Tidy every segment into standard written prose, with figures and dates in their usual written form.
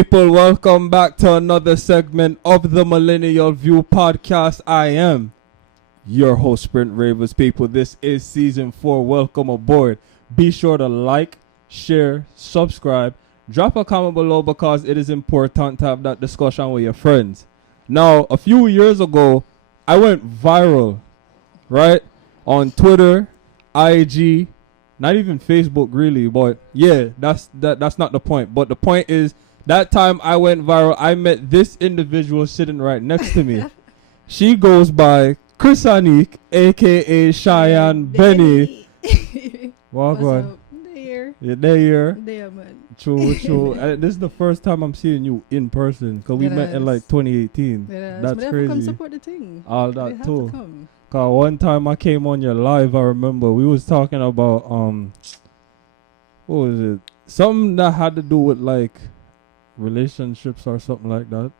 people, welcome back to another segment of the Millennial View podcast. I am your host, Sprint Ravers. People, this is season 4. Welcome aboard. Be sure to like, share, subscribe, drop a comment below because it is important to have that discussion with your friends. Now, a few years ago, I went viral, right? On Twitter, IG, not even Facebook really, but yeah, that's not the point. But the point is, that time I went viral, I met this individual sitting right next to me. She goes by Chris Anique, aka Cheyenne Beni. Walk on. There. You're there. There, man. True. This is the first time I'm seeing you in person because we met in like 2018. That's but crazy. Come support the thing. All They that have too. to come. Cause one time I came on your live, I remember we was talking about what was it? Something that had to do with like relationships or something like that.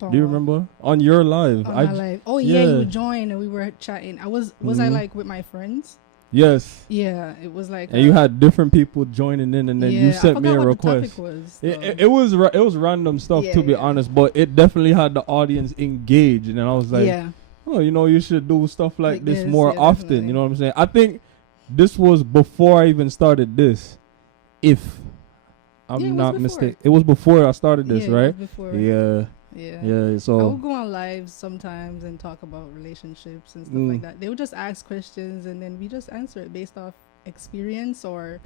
Do you remember? On your live. On my live. Oh yeah, you joined and we were chatting. Was I like with my friends? Yes. Yeah, it was like. And you had different people joining in, and then you sent me a request. It was random stuff to be honest, but it definitely had the audience engaged, and then I was like, oh, you should do stuff like this more often. Definitely. You know what I'm saying? I think this was before I even started this. If I'm not mistaken, it was before I started this, right? It was before. Yeah. So I would go on live sometimes and talk about relationships and stuff like that. They would just ask questions and then we just answer it based off experience or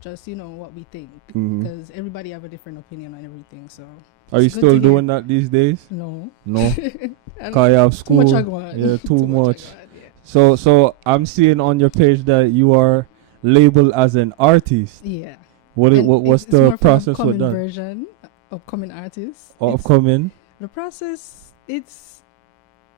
just what we think, because everybody have a different opinion on everything. So are you still doing that these days? No. Cause you have school. Too much I want. Yeah, too much. So I'm seeing on your page that you are labeled as an artist. Yeah. What's the process with that? Version, upcoming artist. Upcoming. The process, it's,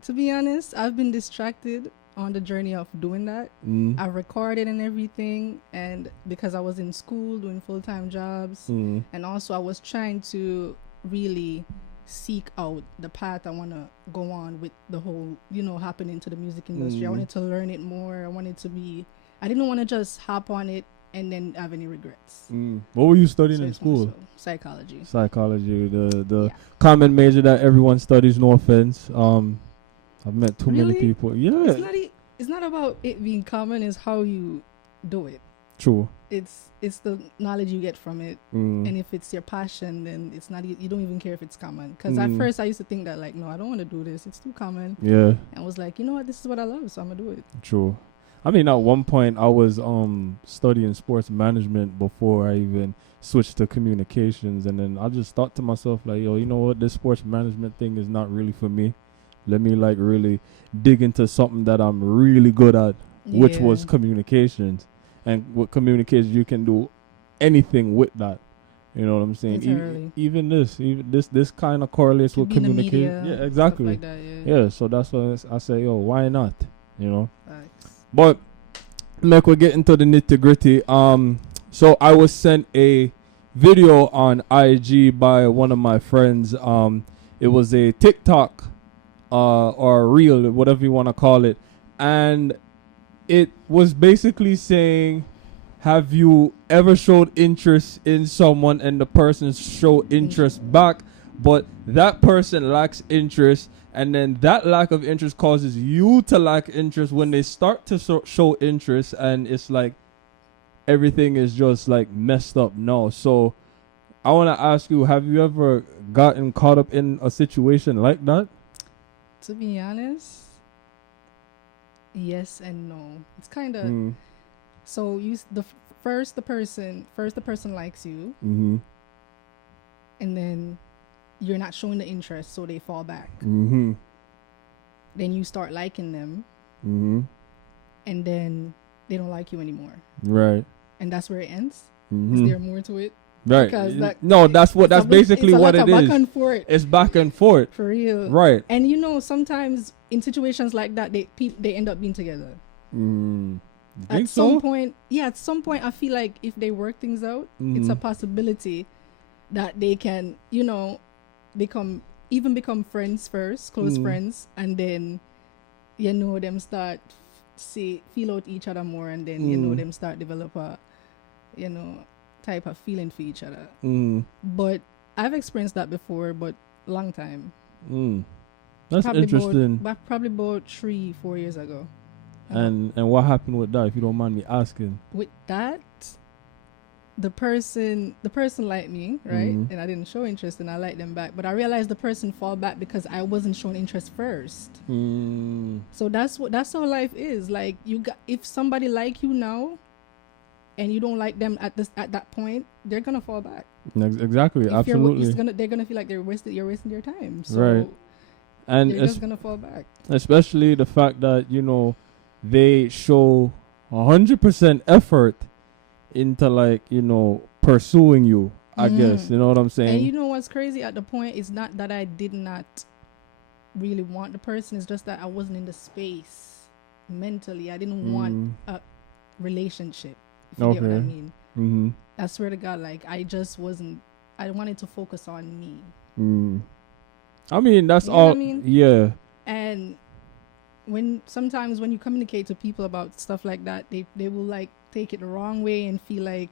to be honest, I've been distracted on the journey of doing that. I've recorded and everything, and because I was in school doing full-time jobs, and also I was trying to really seek out the path I want to go on with the whole, happening to the music industry. I wanted to learn it more. I didn't want to just hop on it and then have any regrets. What were you studying in school? Psychology. The common major that everyone studies. No offense. I've met too many people. Yeah. It's not about it being common. It's how you do it. True. It's the knowledge you get from it, and if it's your passion, then it's not. You don't even care if it's common. Because at first I used to think that like, no, I don't want to do this. It's too common. Yeah. And I was like, you know what? This is what I love, so I'm gonna do it. True. I mean, at one point I was studying sports management before I even switched to communications, and then I just thought to myself like, yo, you know what? This sports management thing is not really for me. Let me like really dig into something that I'm really good at, which was communications. And with communications, you can do anything with that. You know what I'm saying? Even this kind of correlates with communication. Yeah, exactly. Like that, so that's why I say, yo, why not? Thanks. But we get into the nitty gritty. So I was sent a video on IG by one of my friends. It was a TikTok or a reel, whatever you want to call it, and it was basically saying, have you ever showed interest in someone and the person showed interest back, but that person lacks interest, and then that lack of interest causes you to lack interest when they start to show interest, and it's like everything is just like messed up now. So I want to ask you, have you ever gotten caught up in a situation like that? To be honest, yes and no. It's kind of so the person likes you, and then you're not showing the interest, so they fall back. Then you start liking them, and then they don't like you anymore. Right. And that's where it ends. Is there more to it? Right. Because that's basically what it is. Back and forth. It's back and forth. For real. Right. And sometimes in situations like that, they end up being together. At some point, I feel like if they work things out, it's a possibility that they can, become friends first, close friends, and then them start feel out each other more, and then them start develop a type of feeling for each other. But I've experienced that before, but long time. That's interesting. Probably about 3-4 years ago. And what happened with that, if you don't mind me asking? With that, the person liked me, right? Mm-hmm. And I didn't show interest, and I liked them back. But I realized the person fall back because I wasn't showing interest first. So that's how life is. Like, if somebody like you now, and you don't like them at that point, they're gonna fall back. Exactly, absolutely. They're gonna feel like you're wasting their time. So right. And they're just gonna fall back. Especially the fact that, you know, they show 100% effort into, like, you know, pursuing you, I guess. You know what I'm saying? And you know what's crazy at the point is not that I did not really want the person. It's just that I wasn't in the space mentally. I didn't want a relationship, if you get what I mean. Mm-hmm. I swear to God, like, I just wasn't. I wanted to focus on me. I mean, that's you know all. What I mean? Yeah. And sometimes when you communicate to people about stuff like that, they will like take it the wrong way and feel like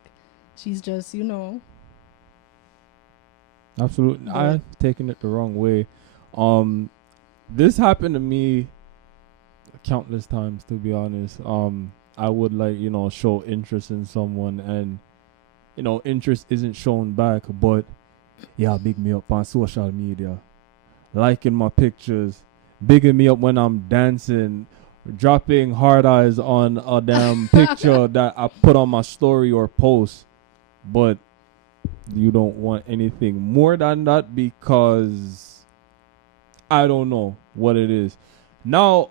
she's just, you know. Absolutely. I've taken it the wrong way. This happened to me countless times, to be honest. I would, like, you know, show interest in someone, and, you know, interest isn't shown back, but yeah, big me up on social media, liking my pictures, bigging me up when I'm dancing, dropping hard eyes on a damn picture that I put on my story or post, but you don't want anything more than that because I don't know what it is. Now,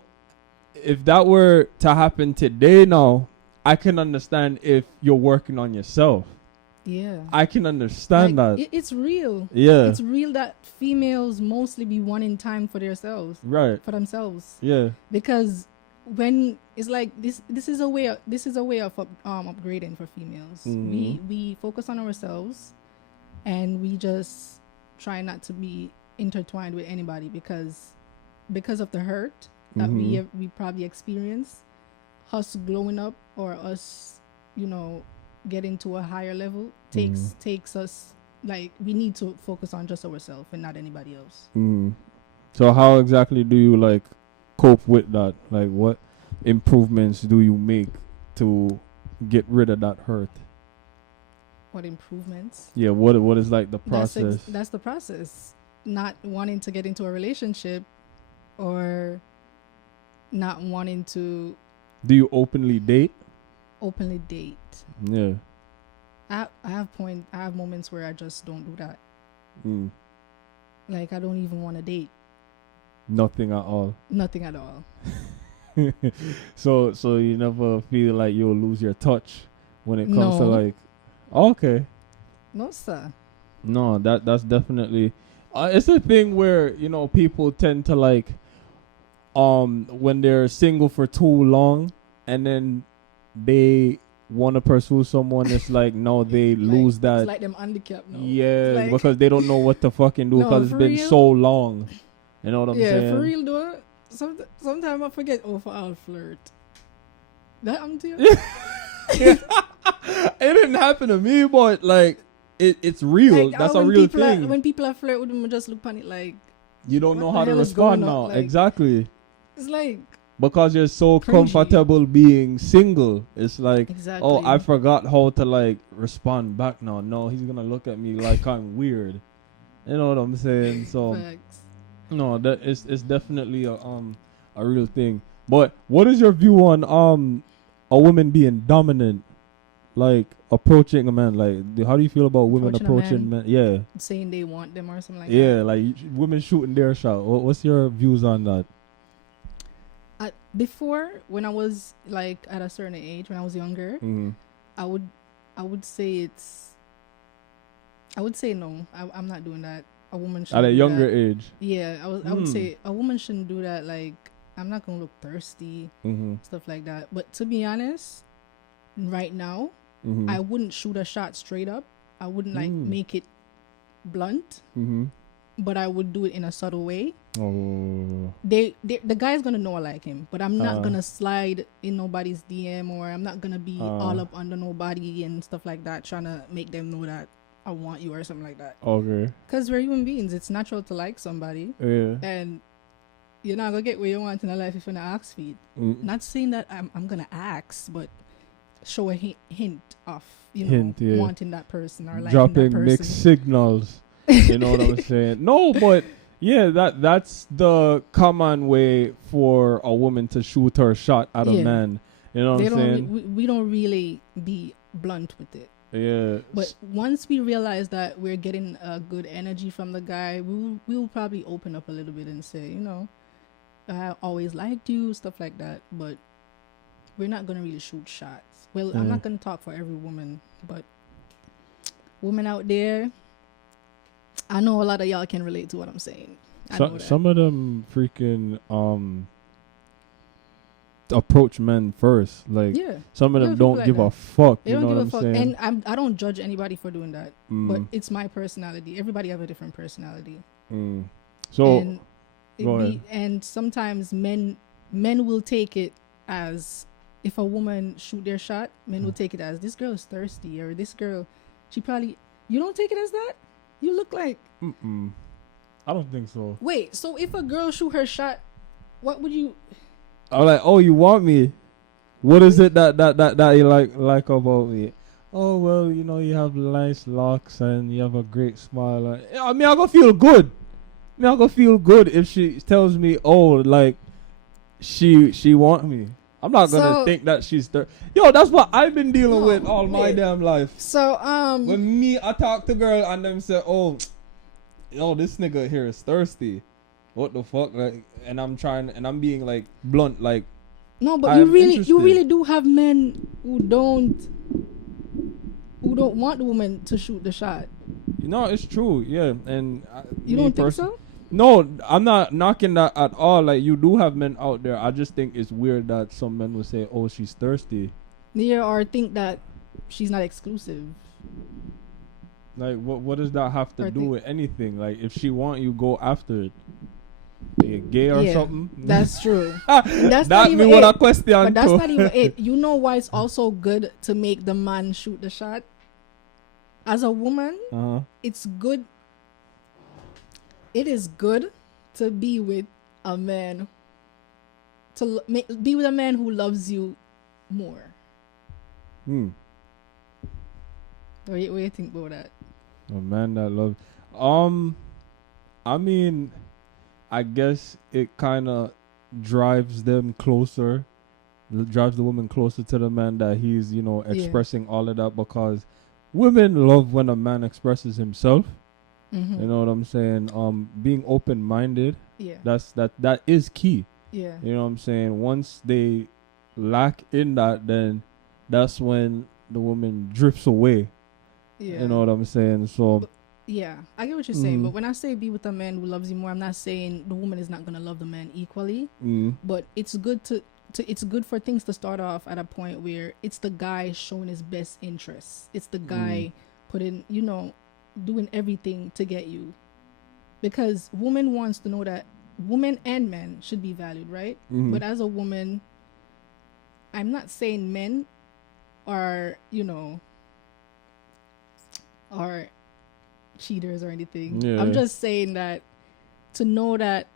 if that were to happen today now, I can understand if you're working on yourself. Yeah. I can understand that. It's real. Yeah. It's real that females mostly be wanting time for themselves. Right. For themselves. Yeah. Because when it's like this is a way of upgrading for females. We focus on ourselves, and we just try not to be intertwined with anybody because of the hurt that we probably experience. Us glowing up, or us, you know, getting to a higher level takes us, like, we need to focus on just ourselves and not anybody else. So how exactly do you, like, cope with that? Like, what improvements do you make to get rid of that hurt? What improvements? Yeah, what is, like, the process? That's the process. Not wanting to get into a relationship, or not wanting to. Do you openly date? Openly date. Yeah. I have moments where I just don't do that. Like, I don't even want to date. Nothing at all. Nothing at all. So you never feel like you'll lose your touch when it comes to, like, okay. No, sir. No, that's definitely it's a thing where, you know, people tend to, like, when they're single for too long and then they want to pursue someone, it's like, no, they lose that. It's like them handicapped now. Yeah, like, because they don't know what to fucking do because it's been real? so long. You know what I'm saying? Yeah, for real though. Sometimes I forget, for I'll flirt. That happened to you? It didn't happen to me, but, like, it's real. Like, that's a real thing. When people are flirt with them, I just look on it like, you don't know how to respond now. Like, exactly. It's like, because you're so cringy. comfortable being single. It's like, exactly. Oh, I forgot how to, like, respond back now. No, he's gonna look at me like I'm weird. You know what I'm saying? So Facts. no, that it's definitely a real thing. But what is your view on a woman being dominant, like approaching a man? Like, how do you feel about women approaching men? Yeah, saying they want them or something like that. Yeah, like women shooting their shot. What's your views on that? Before, when I was, like, at a certain age, when I was younger, I would say no. I'm not doing that. A woman should at a younger age. Yeah, I would say a woman shouldn't do that. Like, I'm not gonna look thirsty, stuff like that. But to be honest, right now, I wouldn't shoot a shot straight up. I wouldn't like make it blunt. But I would do it in a subtle way. Oh. The guy's gonna know I like him, but I'm not gonna slide in nobody's DM, or I'm not gonna be all up under nobody and stuff like that, trying to make them know that I want you or something like that. Okay. Because we're human beings. It's natural to like somebody. Yeah. And you're not going to get what you want in life if you're not ask for it. Not saying that I'm going to ask, but show a hint of, wanting that person or liking dropping that person. mixed signals. You know what I'm saying? No, but yeah, that's the common way for a woman to shoot her shot at a man. You know what I'm saying? We don't really be blunt with it. Yeah. But once we realize that we're getting a good energy from the guy, we'll probably open up a little bit and say, I always liked you, stuff like that. But we're not going to really shoot shots. Well, I'm not going to talk for every woman, but women out there, I know a lot of y'all can relate to what I'm saying. Some of them freaking approach men first. Like some of them don't give a fuck. They you know don't what give a I'm fuck. saying? And I don't judge anybody for doing that. But it's my personality. Everybody have a different personality. So and sometimes men will take it as, if a woman shoot their shot, men will take it as, this girl is thirsty, or this girl, she probably, you don't take it as that? You look like... I don't think so. Wait, so if a girl shoot her shot, what would you... I'm like, oh, you want me? What is it that you like about me? Oh, well, you have nice locks and you have a great smile. I mean, I gonna feel good. I gonna feel good if she tells me, oh, like, she want me. I'm not gonna think that she's Yo, that's what I've been dealing with all my damn life. So when I talk to girl and them say, oh, this nigga here is thirsty. What the fuck? Like, and I'm being like blunt, like. No, but you really do have men who don't want the woman to shoot the shot. It's true, yeah. And you don't think so? No, I'm not knocking that at all. Like, you do have men out there. I just think it's weird that some men will say, "Oh, she's thirsty." Yeah, or think that she's not exclusive. Like, what does that have to do with anything? Like, if she want you, go after it. Are you gay or something? That's true. That's not even what I question. But that's not even it. You know why it's also good to make the man shoot the shot? As a woman, it's good. It is good to be with a man. Be with a man who loves you more. What do you think about that? A man that loves. I mean, I guess it kind of drives them closer, drives the woman closer to the man that he's, expressing all of that, because women love when a man expresses himself. You know what I'm saying? Being open-minded. Yeah. That is key. Yeah. You know what I'm saying? Once they lack in that, then that's when the woman drifts away. Yeah. You know what I'm saying? So. Yeah, I get what you're saying, but when I say be with a man who loves you more, I'm not saying the woman is not gonna love the man equally. But it's good it's good for things to start off at a point where it's the guy showing his best interests. It's the guy putting, doing everything to get you, because woman wants to know that women and men should be valued, right? But as a woman, I'm not saying men are, are cheaters or anything. Yeah. I'm just saying that to know that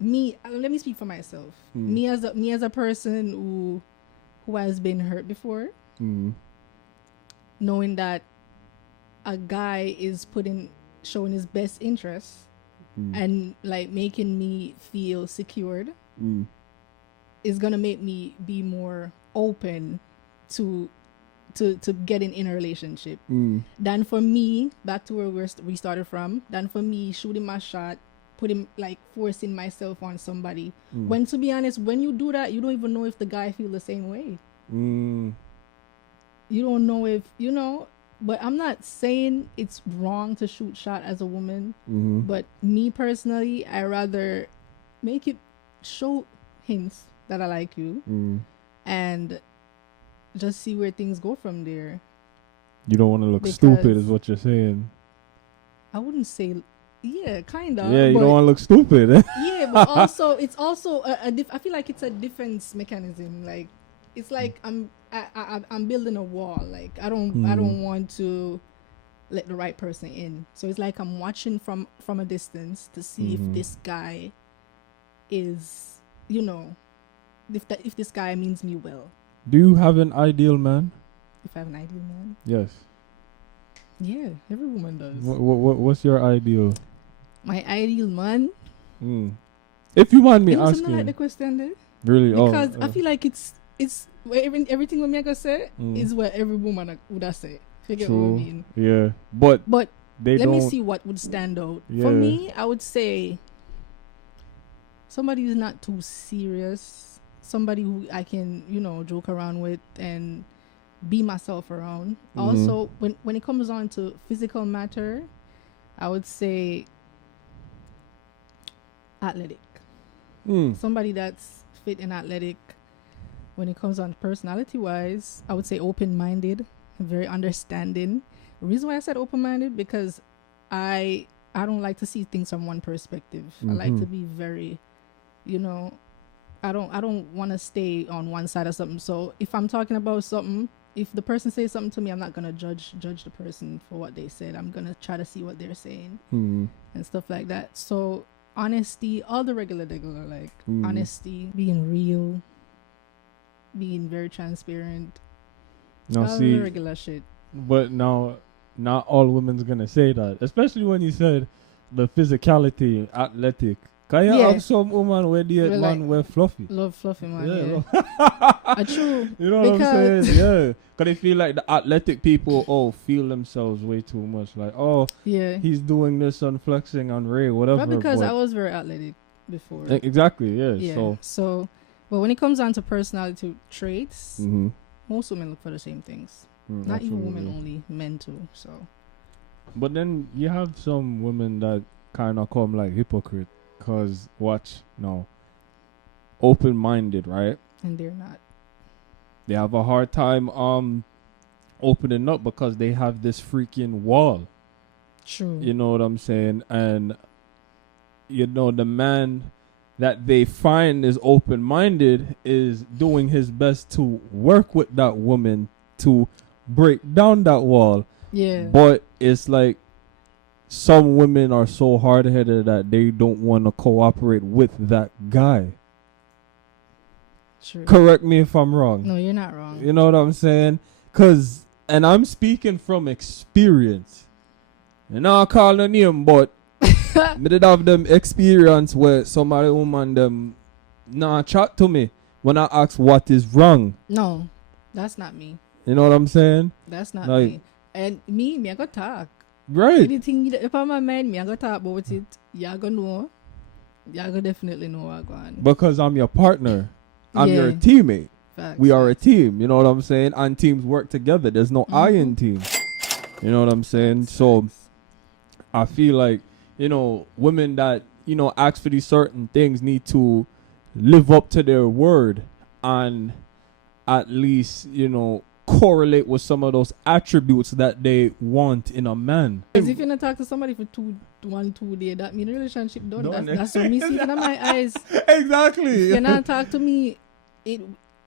let me speak for myself. Me as a person who has been hurt before, knowing that a guy is showing his best interests and like making me feel secured is gonna make me be more open to getting in a relationship than for me, back to where we started from, than for me shooting my shot, forcing myself on somebody. When, to be honest, when you do that, you don't even know if the guy feel the same way. You don't know if, but I'm not saying it's wrong to shoot shot as a woman, but me personally, I rather make it show hints that I like you and just see where things go from there. You don't want to look stupid, is what you're saying. I wouldn't say, kind of. Yeah, you don't want to look stupid. Yeah, but also it's also I feel like it's a defense mechanism. Like, it's like I'm building a wall. Like, I don't want to let the right person in. So it's like I'm watching from a distance to see if this guy is, you know, if this guy means me well. Do you have an ideal man? If I have an ideal man? Yes. Yeah, every woman does. What's your ideal? My ideal man? If you mind me It asking. wasn't like the question there. Really? Because I feel like it's where everything what me gonna say is what every woman would have said. If you get what I mean. Yeah. But they let me see what would stand out. Yeah. For me, I would say somebody who's not too serious. Somebody who I can, you know, joke around with and be myself around. Also, when it comes on to physical matter, I would say athletic. Somebody that's fit and athletic. When it comes on personality wise, I would say open-minded, very understanding. The reason why I said open-minded, because I don't like to see things from one perspective. I like to be very, you know, I don't want to stay on one side of something. So if I'm talking about something, if the person says something to me, I'm not gonna judge the person for what they said. I'm gonna try to see what they're saying and stuff like that. So honesty, all the regular like honesty, being real, being very transparent. Now all see, the regular shit. But now, not all women's gonna say that, especially when you said the physicality, athletic. Can you have some woman where the man like, wear fluffy? Love fluffy man. Yeah. True. You know what I'm saying? Yeah. Cause they feel like the athletic people feel themselves way too much. Like he's doing this on flexing on Ray, whatever. But because I was very athletic before. Exactly. Yeah. So, but when it comes down to personality traits, most women look for the same things. Not even women only, men too. So. But then you have some women that kind of come like hypocrite. Cause watch now, open-minded, right? And they're not. They have a hard time opening up because they have this freaking wall. True. You know what I'm saying? And you know the man that they find is open-minded is doing his best to work with that woman to break down that wall. Yeah. But it's like some women are so hard-headed that they don't want to cooperate with that guy. True. Correct me if I'm wrong. No, you're not wrong. You know what I'm saying? And I'm speaking from experience. You know, I call the name, but I did have them experience where somebody woman them chat to me when I ask what is wrong. No, that's not me. You know what I'm saying? That's not me. And me, I got talk. Right. Anything if I'm a man, me I go talk about it. Y'all gonna know. Y'all gonna definitely know what going on. Because I'm your partner. I'm your teammate. Facts, we are a team. You know what I'm saying? And teams work together. There's no I in team. You know what I'm saying? So I feel like, you know, women that, you know, ask for these certain things need to live up to their word and at least, you know, correlate with some of those attributes that they want in a man. Because if you not talk to somebody for 2 days, that mean relationship done. That's what me see in my eyes. Exactly. If you not talk to me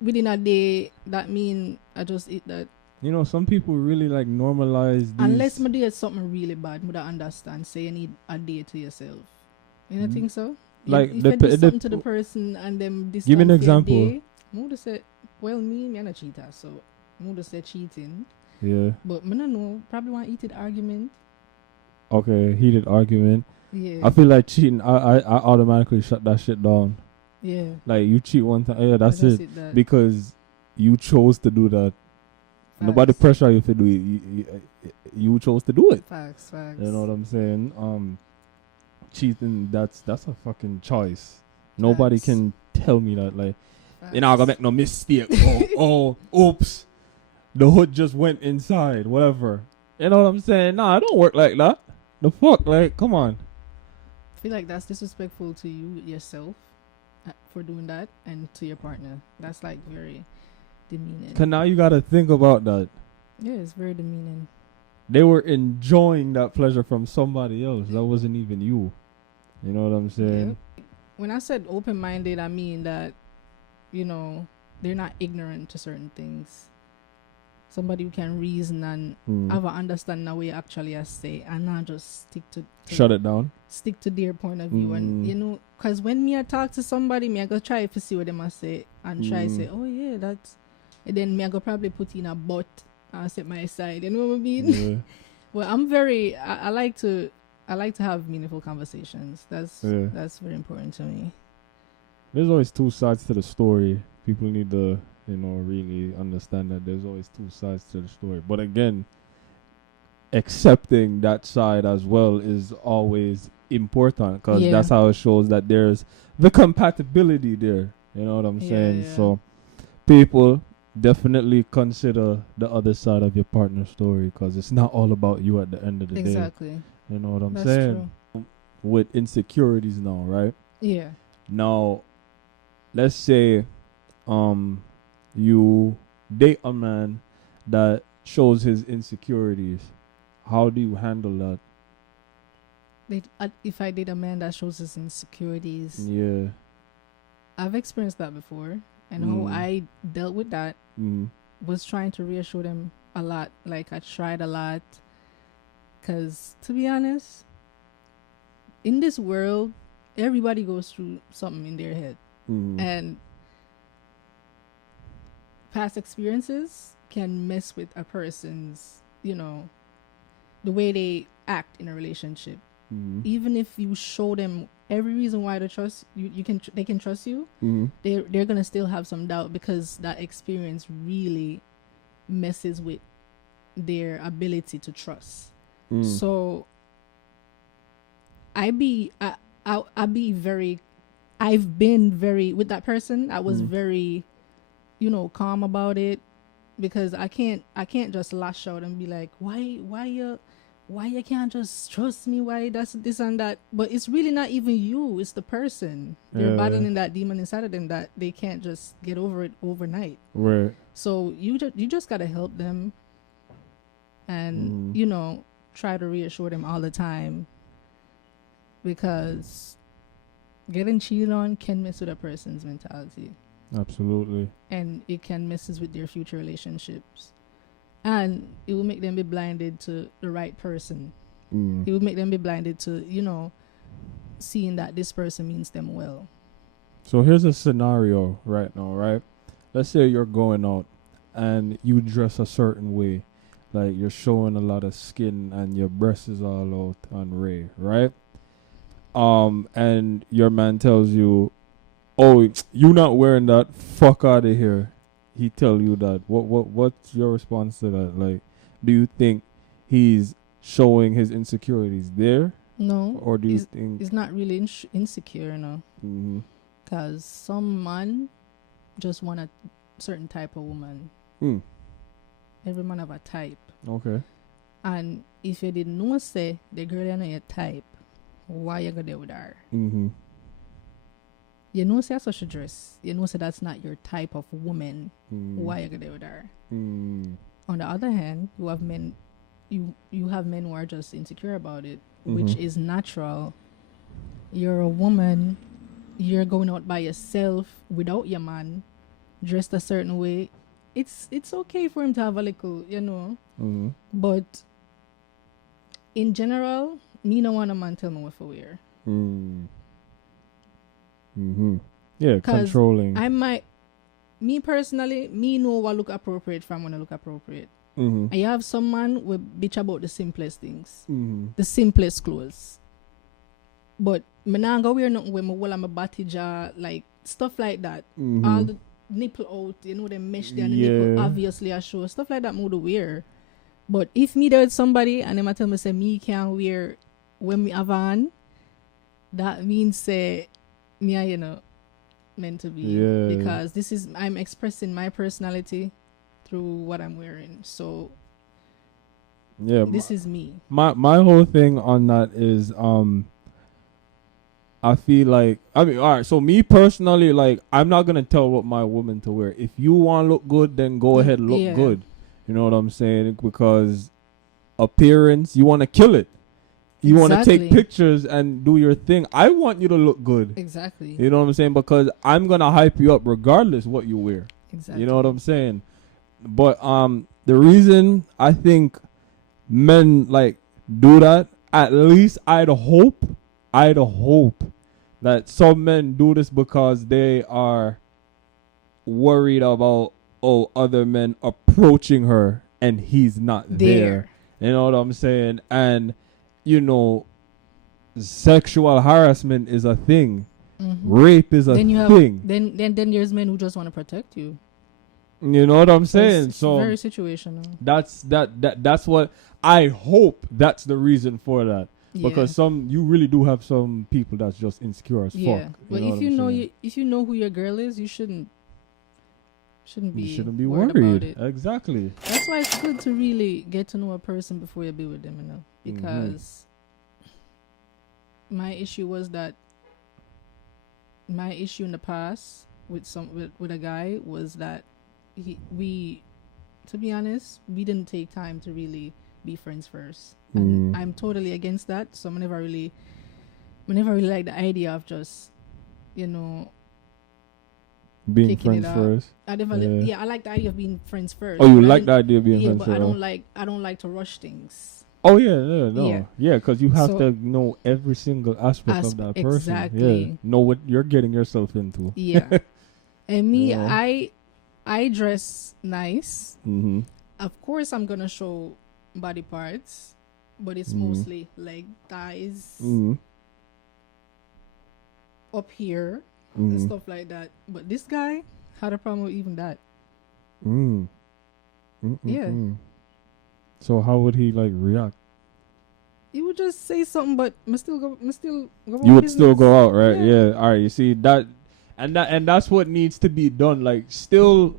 within a day, that mean I just eat that. You know, some people really like normalize these. Unless my day something really bad, would I understand? Say you need a day to yourself. You don't think so? Like if you do something to the person and them this. Give me an example. Mood say, well, me I'm a cheater, so mood say cheating. Yeah. But I don't know. Probably want heated argument. Okay, heated argument. Yeah. I feel like cheating. I automatically shut that shit down. Yeah. Like you cheat one time, yeah, that's it. Because you chose to do that. Facts. Nobody pressure you to do it. You chose to do it. Facts. You know what I'm saying? Cheating. That's a fucking choice. Nobody can tell me that. Like, you're not gonna make no mistake. Oops. The hood just went inside. Whatever. You know what I'm saying? Nah, I don't work like that. The fuck? Like, come on. I feel like that's disrespectful to you yourself for doing that, and to your partner. That's like very demeaning. Cause now you gotta think about that. Yeah, it's very demeaning. They were enjoying that pleasure from somebody else. That wasn't even you. You know what I'm saying? Yeah. When I said open-minded, I mean that, you know, they're not ignorant to certain things. somebody who can reason and have an understanding of what you actually have to say, and not just shut it down. Stick to their point of view. And you know, because when me I talk to somebody, me I go try to see what they must say and try to say, oh yeah, that's, and then me I go probably put in a but and set my side. You know what I mean? Yeah. Well, I'm very I like to have meaningful conversations. That's very important to me. There's always two sides to the story. People need to, you know, really understand that there's always two sides to the story. But again, accepting that side as well is always important, because that's how it shows that there's the compatibility there. You know what I'm saying? Yeah. So people definitely consider the other side of your partner's story, because it's not all about you at the end of the day. Exactly. You know what I'm That's saying? True. With insecurities now, right? Yeah. Now, let's say you date a man that shows his insecurities. How do you handle that? If I date a man that shows his insecurities, yeah, I've experienced that before, and how I dealt with that was trying to reassure them a lot. Like, I tried a lot, because to be honest, in this world, everybody goes through something in their head, and past experiences can mess with a person's, you know, the way they act in a relationship. Even if you show them every reason why to trust you, they can trust you. They're gonna still have some doubt, because that experience really messes with their ability to trust. So I've been very with that person. I was very, you know, calm about it, because I can't just lash out and be like, why you can't just trust me? Why that's this and that? But it's really not even you. It's the person. They're battling that demon inside of them that they can't just get over it overnight. Right. So you just gotta help them, and you know, try to reassure them all the time, because getting cheated on can mess with a person's mentality. Absolutely. And it can messes with their future relationships. And it will make them be blinded to the right person. It will make them be blinded to, you know, seeing that this person means them well. So here's a scenario right now, right? Let's say you're going out and you dress a certain way. Like, you're showing a lot of skin and your breast is all out on Ray, right? And your man tells you, oh, you not wearing that, fuck out of here. He tell you that. What's your response to that? Like, do you think he's showing his insecurities there? No. Or do you think he's not really insecure, no? Because some man just want a certain type of woman. Every man have a type. Okay. And if you didn't know, say the girl you know your type, why you go there with her? You know, say such a dress. You know, say that's not your type of woman. Why you go there with her? On the other hand, you have men. You have men who are just insecure about it, which is natural. You're a woman. You're going out by yourself without your man, dressed a certain way. It's okay for him to have a little, you know. But in general, me no want a man tell me what to wear. Yeah, controlling. Me personally, me know what look appropriate from when I look appropriate. And you have some man will bitch about the simplest things, the simplest clothes. But me nah go wear nothing with my wall and my body jar, like stuff like that. All the nipple out, you know, the mesh there and the nipple obviously I show stuff like that. Me would wear. But if me there with somebody and them tell me say me can't wear when me have on, that means say me are, you know, meant to be, because this is I'm expressing my personality through what I'm wearing. So this is me. My whole thing on that is I feel like, I mean, all right, so me personally, like, I'm not gonna tell what my woman to wear. If you want to look good, then go ahead and look good. You know what I'm saying? Because appearance, you want to kill it. You want to take pictures and do your thing. I want you to look good. Exactly. You know what I'm saying? Because I'm going to hype you up regardless what you wear. Exactly. You know what I'm saying? But the reason I think men like do that, at least I'd hope that some men do this because they are worried about other men approaching her and he's not there. You know what I'm saying? And you know, sexual harassment is a thing. Rape is a thing. Then there's men who just want to protect you. You know what I'm saying? So very situational. That's what I hope. That's the reason for that. Yeah. Because you really do have some people that's just insecure as fuck. But if you know who your girl is, you shouldn't be worried about it. Exactly. That's why it's good to really get to know a person before you be with them, you know. Because my issue in the past with a guy was that to be honest, we didn't take time to really be friends first. And I'm totally against that. So I never really like the idea of just, you know, being friends first. I like the idea of being friends first. Oh, you like the idea of being friends first? Yeah, but I don't like to rush things. Oh yeah, because you have to know every single aspect of that person. Exactly. Yeah, know what you're getting yourself into. Yeah, and me, I dress nice. Of course, I'm gonna show body parts, but it's mostly leg, thighs, up here, and stuff like that. But this guy had a problem with even that. Yeah. So how would he like react? He would just say something, but me still go. You would still go out, right? Yeah. All right. You see that, and that's what needs to be done. Like, still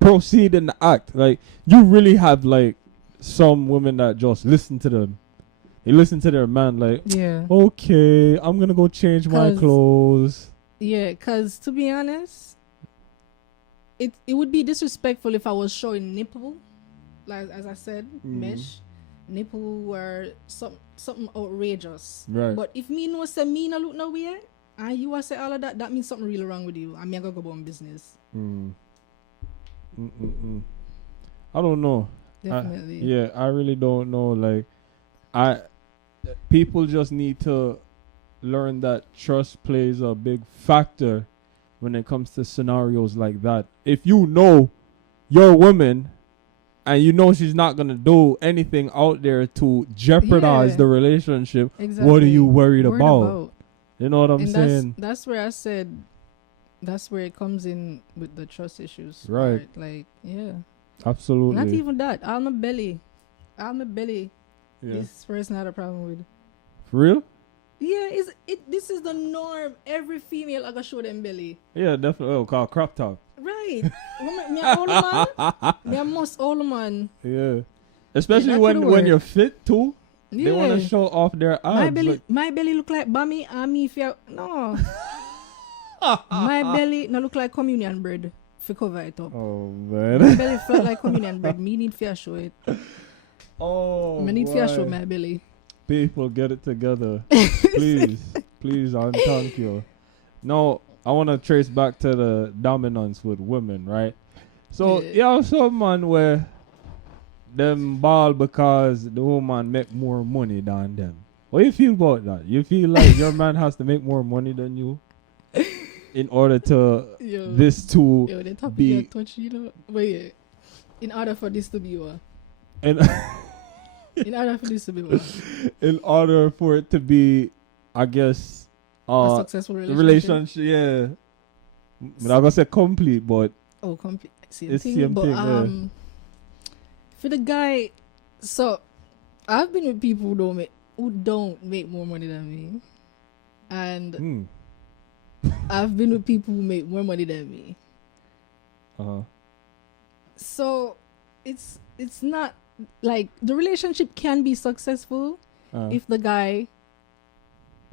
proceed in the act. Like, you really have like some women that just listen to them. They listen to their man. Like, okay, I'm gonna go change my clothes. Yeah, cause to be honest, it would be disrespectful if I was showing nipple. Like, as I said, mesh, nipple or something outrageous. Right. But if me know say me no look no way, and you are say all of that means something really wrong with you. And me I go about business. I don't know. Definitely. I really don't know. Like, people just need to learn that trust plays a big factor when it comes to scenarios like that. If you know your woman and you know she's not gonna do anything out there to jeopardize the relationship, what are you worried about? You know what I'm saying? That's where I said that's where it comes in with the trust issues. Right. Like, yeah. Absolutely. Not even that. I'm a belly. Yeah. This person had a problem with. For real? Yeah, this is the norm. Every female I gotta show them belly. Yeah, definitely. Oh, called crop top. Right. Me a older man. Me a most older man. Yeah. Especially when you're fit too. Yeah. They want to show off their abs. My belly look like Bami and me no. My belly no look like communion bread. For cover it up. Oh man. My belly flat like communion bread. Me need to show it. Oh. Me need to show my belly. People, get it together. Please, and thank you. Now, I want to trace back to the dominance with women, right? So, some man where them ball because the woman make more money than them. What do you feel about that? You feel like your man has to make more money than you in order to this to be touchy, you know? Wait, in order for this to be one. In order for this to be one. In order for it to be, I guess, a successful relationship. Yeah. I'm not gonna say complete, but complete. Same thing. For the guy, so I've been with people who don't make more money than me, and I've been with people who make more money than me. So it's not like the relationship can be successful if the guy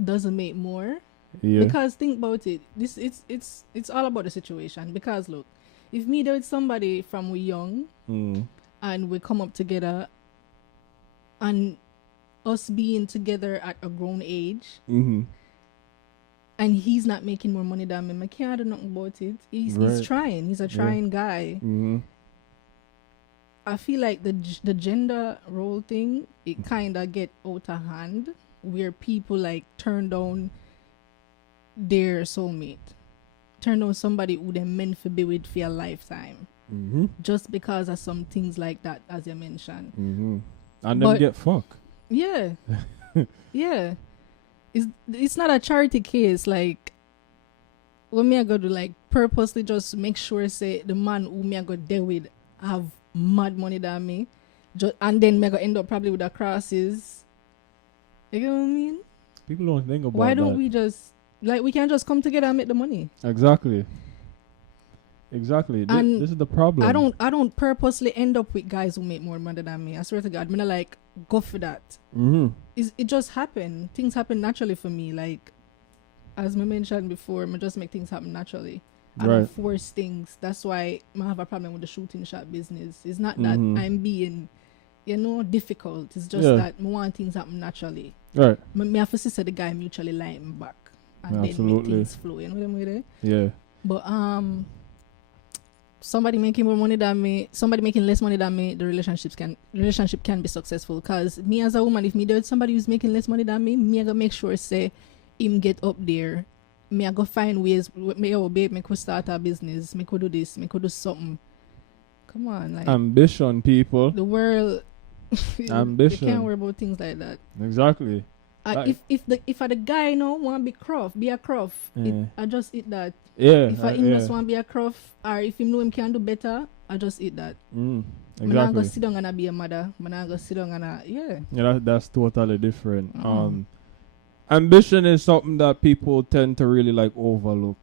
doesn't make more. Yeah. Because think about it. It's all about the situation. Because look, if me there with somebody from we young and we come up together, and us being together at a grown age, and he's not making more money than me, I can't do nothing about it. He's trying. He's a trying guy. I feel like the gender role thing, it kind of get out of hand, where people like turn down their soulmate, turn down somebody who they meant to be with for a lifetime, just because of some things like that, as you mentioned. And then get fucked. Yeah, yeah. It's not a charity case. Like, what me I go do, like, purposely just make sure say the man who me I go deal with have mad money than me, and then me go end up probably with the crosses. You know what I mean? People don't think about Why don't that. we just, like, we can just come together and make the money? Exactly. And this is the problem. I don't purposely end up with guys who make more money than me. I swear to God, I'm not like go for that. It just happen. Things happen naturally for me. Like, as I mentioned before, I just make things happen naturally. I don't force things. That's why I have a problem with the shooting shot business. It's not that I'm being, difficult. It's just that I want things happen naturally. Right. Me have to see the guy mutually lying back and then make things flow. You know what I mean? Yeah. But somebody making more money than me, somebody making less money than me, the relationship can be successful. Cause me as a woman, if me do somebody who's making less money than me I gotta make sure say him get up there. Me I go find ways. Babe, me could start a business. Me could do this. Me could do something. Come on, like ambition, people. the world. Ambition. You can't worry about things like that. Exactly. If the guy want be a craft. I just eat that. Yeah. If him just want be a craft, or if him know him can do better, I just eat that. Exactly. I'm not gonna sit down and be a mother. I'm not gonna sit down and Yeah, that's totally different. Ambition is something that people tend to really like overlook.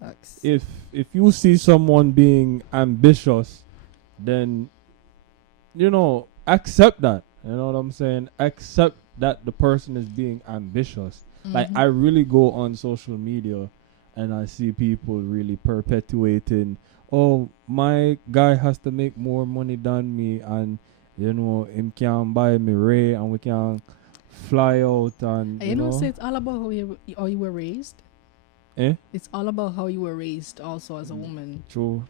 Facts. If you see someone being ambitious, then accept that. You know what I'm saying? Accept that the person is being ambitious. Like, I really go on social media and I see people really perpetuating, oh, my guy has to make more money than me, and him can buy me Ray and we can fly out, and so it's all about how you were raised. It's all about how you were raised also as a woman. True.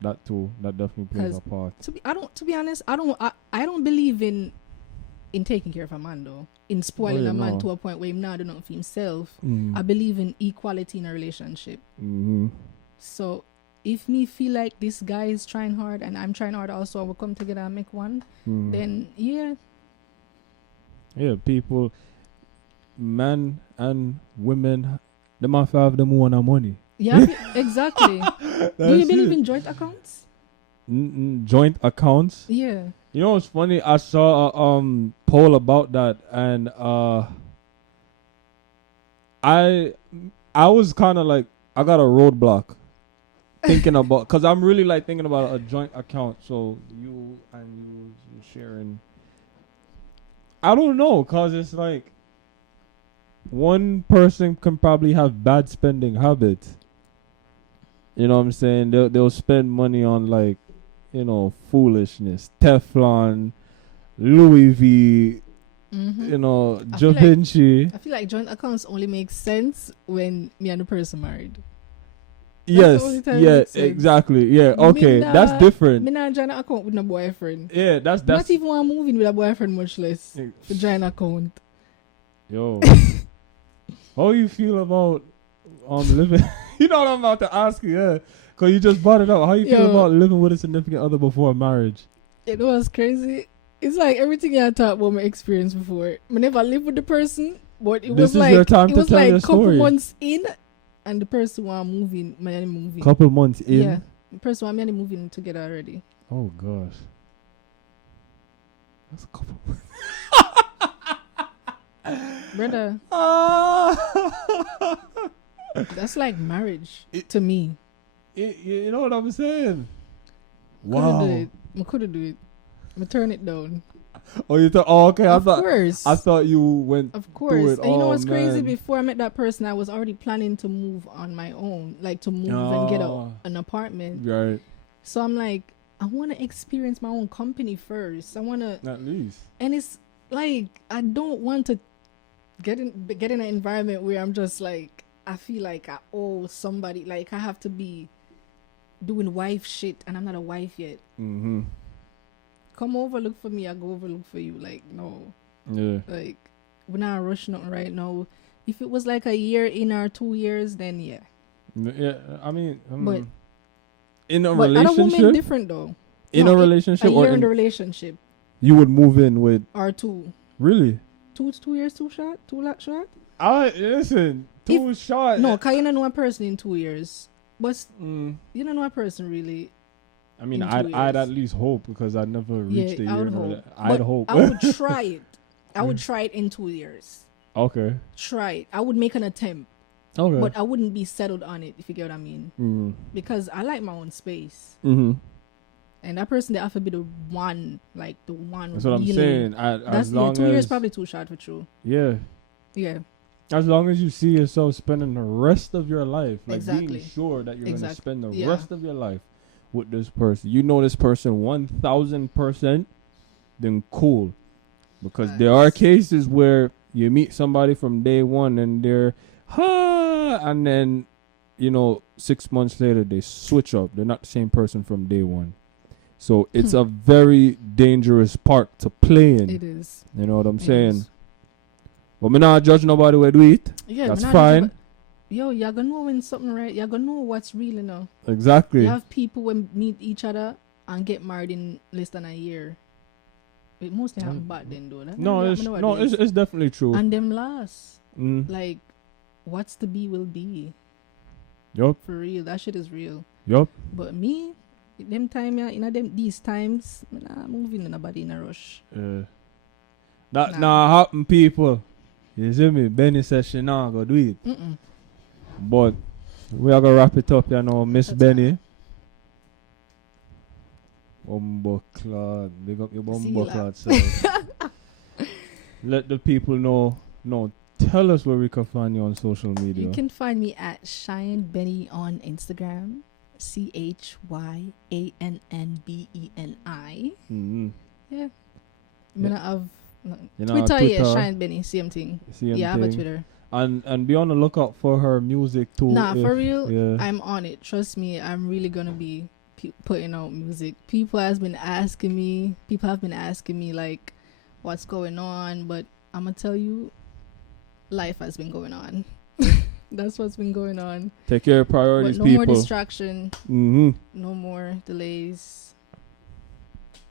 That too. That definitely plays a part. To be honest, I don't believe in taking care of a man though. In spoiling a man to a point where he's not doing nothing for himself. I believe in equality in a relationship. So if me feel like this guy is trying hard and I'm trying hard also, we'll come together and make one, then yeah. Yeah, people, men and women, they must have them own money. Yeah, exactly. Do you believe in joint accounts? Joint accounts? Yeah. You know what's funny? I saw a poll about that, and I was kind of like, I got a roadblock thinking about, because I'm really like thinking about a joint account. So you sharing. I don't know, because it's like one person can probably have bad spending habits. You know what I'm saying? They'll spend money on like, foolishness, Teflon, Louis V, Da Vinci. I feel like joint accounts only make sense when me and the person married. Yes, yeah, exactly. Yeah, okay, that's different. Me not join an account with no boyfriend. Yeah, that's not even one moving with a boyfriend, much less to join account. Yo, how you feel about living? You know what I'm about to ask you, yeah, because you just brought it up. How you feel about living with a significant other before marriage? It was crazy. It's like everything I talked about my experience before. I never lived with the person, but it was like a couple months in. And the person who I'm moving, moving. Couple months in? Yeah. The person who I'm moving together already. Oh, gosh. That's a couple months. Brother. That's like marriage to me. You know what I'm saying? Wow. I couldn't do it. I turn it down. Oh, you thought? Oh, okay. Of course. I thought you went. Of course. And you know what's crazy? Before I met that person, I was already planning to move on my own, like to move and get an apartment. Right. So I'm like, I want to experience my own company first. I want to. At least. And it's like I don't want to get in an environment where I'm just like I feel like I owe somebody. Like I have to be doing wife shit, and I'm not a wife yet. Mm-hmm. Come over, look for me. I go over, look for you. Like, no. Yeah. Like, we're not rushing nothing right now. If it was like a year in or 2 years, then yeah. Yeah. I mean, But in a But other women relationship, different though. in No, a relationship, a or year in the relationship you would move in with or two. really? 2 years, 2 shot, 2 lot shot. I listen. Too short. No, cause you don't know a person in 2 years, but Mm. you don't know a person really. I mean, in 2 I'd years. at least hope, because I never reached a I year. would hope. I'd But hope. I would try it. I would try it in 2 years. Okay. Try it. I would make an attempt, Okay. but I wouldn't be settled on it, if you get what I mean. Mm. Because I like my own space, Mm-hmm. and that person they have to be the one, like the one. That's what I'm really- saying. That's As long 2 years as probably too short for true. yeah, Yeah. as long as you see yourself spending the rest of your life, like Exactly. being sure that you're gonna Exactly. spend the Yeah. rest of your life with this person. You know this person 1,000%. Then cool, because there are Facts. cases where you meet somebody from day one and they're and then 6 months later they switch up. They're not the same person from day one. So it's a very dangerous part to play in. It is. You know what I'm It saying? is. But me not judge nobody where do it. Yeah, That's we're not fine. judging, but- Yo, you're gonna know when something right. You're gonna know what's real, you know. Exactly. You have people when meet each other and get married in less than a year. It mostly happen back then, though. That No, never it's happen no, nowadays. it's definitely true. And them last, Mm. like, what's to be will be. Yup. For real, that shit is real. Yup. But me, them time, yeah, these times, I'm not moving nobody in a rush. That Nah. nah happen, people. You see me? Beni says she nah go do it. Mm-mm. But we are gonna wrap it up, Miss That's Beni. Bumbleclad. Big up your See you bumbleclad self. Let the people know. No, tell us where we can find you on social media. You can find me at Shine Beni on Instagram. CHYANNBENI. Mm-hmm. Yeah. I Yeah. mean, I have You know, Twitter, yeah, Twitter, Shine Beni, same thing. same Yeah, I have a thing. Twitter. And be on the lookout for her music too. Nah, for real, Yeah. I'm on it. Trust me, I'm really gonna be putting out music. People have been asking me, like, what's going on, but I'm gonna tell you, life has been going on. That's what's been going on. Take care of priorities, But no more people. distraction, Mm-hmm. no more delays.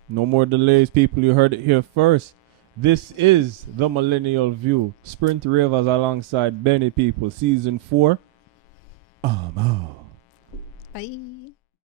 No more delays, people. You heard it here first. This is the Millennial View. Sprint Ravers alongside Beni, people. Season 4. I'm out. Bye.